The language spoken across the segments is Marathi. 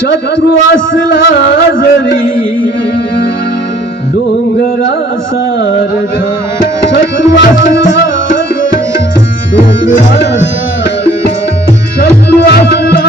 शत्रु असला जरी डोंगरासारखा, शत्रु असला जरी डोंगरासारखा, शत्रु असला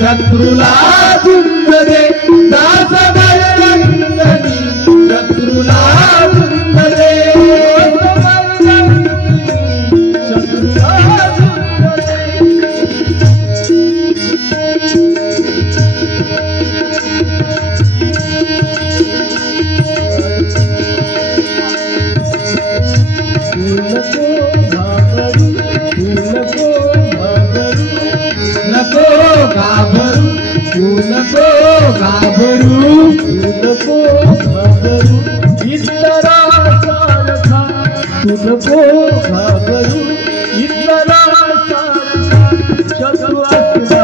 शत्रुला झुंज दे दास बलरंगनी, शत्रुला झुंज दे शत्रुला झुंज नको घाबरू, नको घाबरू, इतरासारखा तू नको घाबरू, इतरासारखा शत्रू असला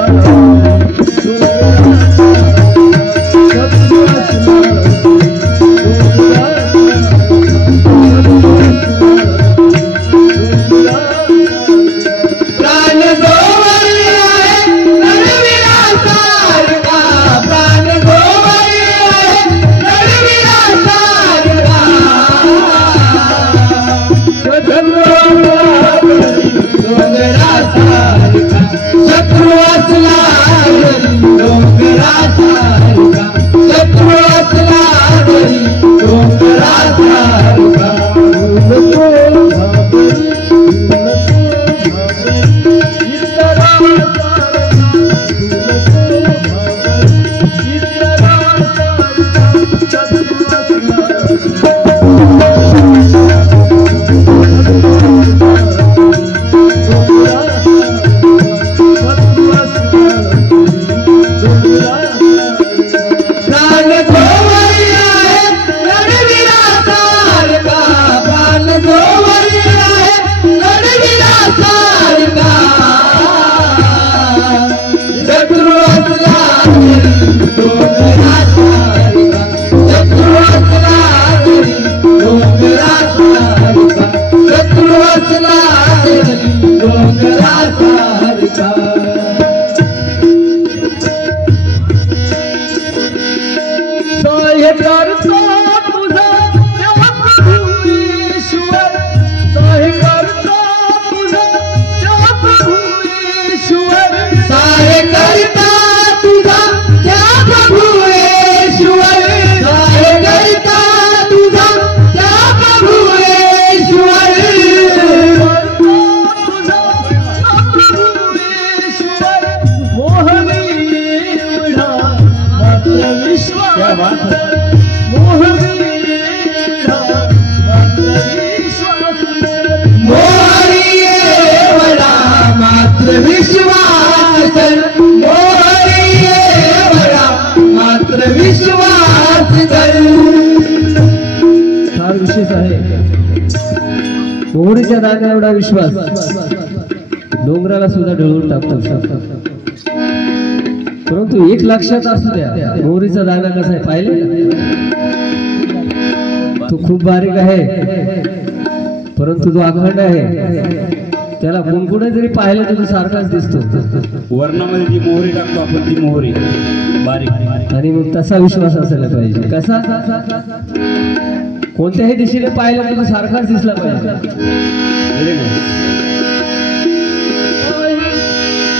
शत्रू असला करता क्या बात है। मात्र विश्वास कर, मोहरी बड़ा मात्र विश्वास कर। फार विशेष आहे मोहरीच्या दागा एवढा विश्वास डोंगराला सुद्धा ढळून टाकतो। परंतु एक लक्षात असू द्या, मोहरीचा दागा कसा आहे पाहिले? तो खूप बारीक आहे परंतु तो अखंड आहे। त्याला कुणकुणे जरी पाहिलं तर तो सारखाच दिसतो। वर्णामध्ये जी मोहरी टाकतो आपण, ती मोहरी बारीक, आणि मग तसा विश्वास असायला पाहिजे। कसा? कोणत्याही दिशेने पाहिलं तर तो सारखाच दिसला पाहिजे।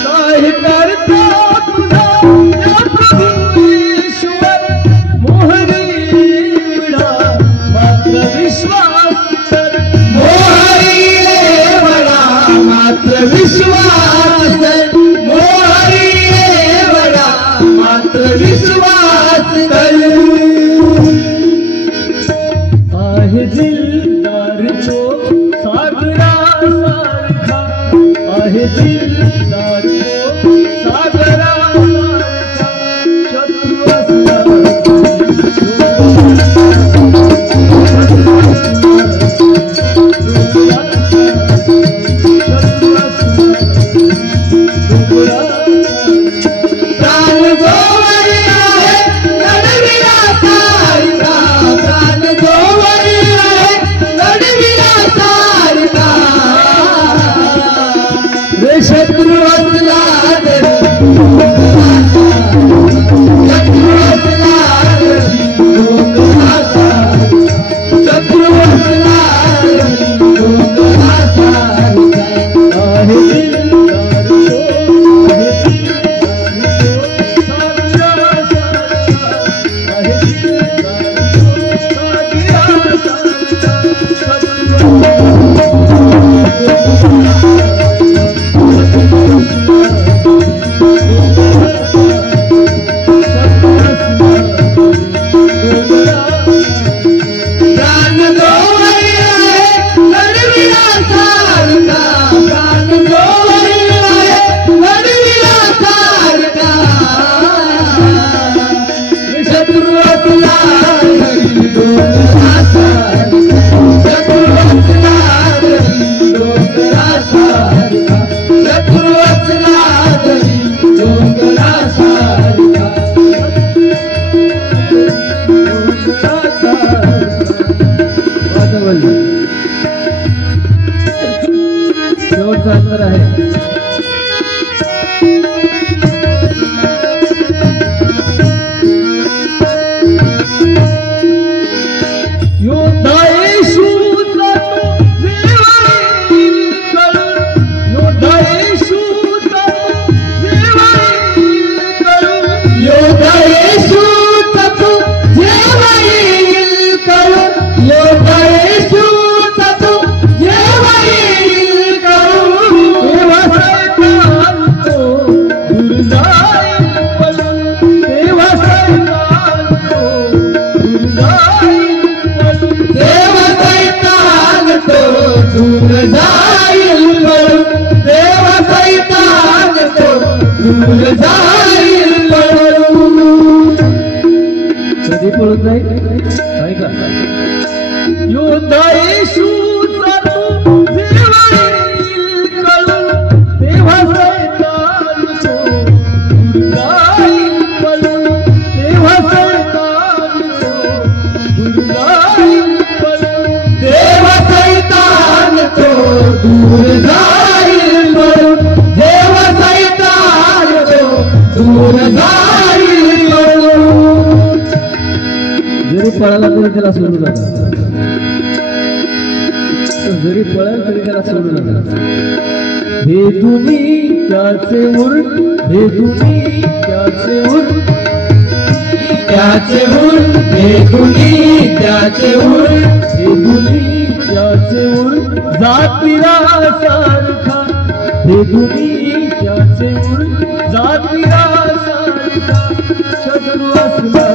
काय करतो मोहरी विडा मात्र विश्वास कर, मोहरी बडा मात्र विश्वास कर, मोहरी बडा मात्र विश्वास कर। आहे दिलदार तो सागरा सारखा, आहे दिलदार तो सागरा सारखा, शत्रू असला शत्रु असला शेवटचा अंतर आहे। कधी पळत नाही काय का योद्धायेशू जातो जेवाईल कळून, तेव्हा सैतान तो दूर जाईल पळून, तेव्हा सैतान तो दूर जाईल पळून, तेव्हा सैतान तो दूर जाईल पळून, तेव्हा सैतान तो दूर जाईल पळून। जरी पळाला तरी त्याला सोडू नका, जरी पळाल तरी त्याला सोडू नका। हे तुम्ही त्याचे उर, हे तुम्ही त्याचे उर, त्याचे उर, हे तुम्ही त्याचे उर, हे तुम्ही त्याचे उर जातीला सारखा, हे तुम्ही त्याचे उर जातीला सारखा, शत्रू असला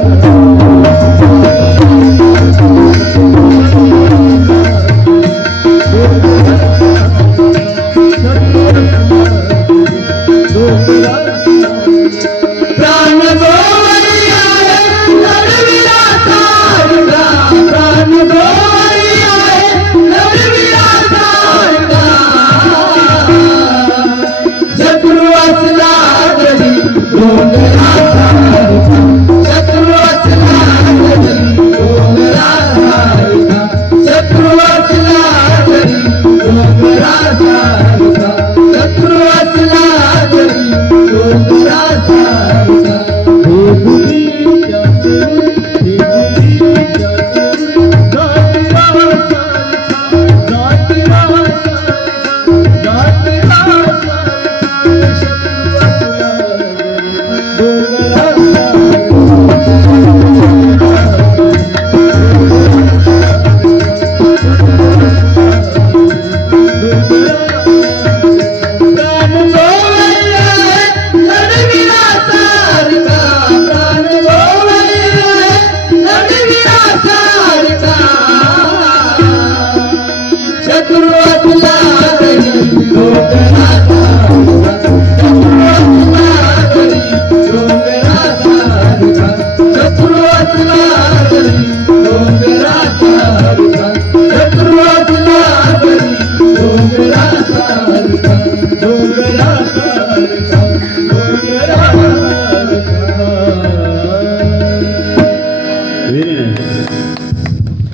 हलका, शत्रू असला तरी डोंगराचा हलका, डोंगराचा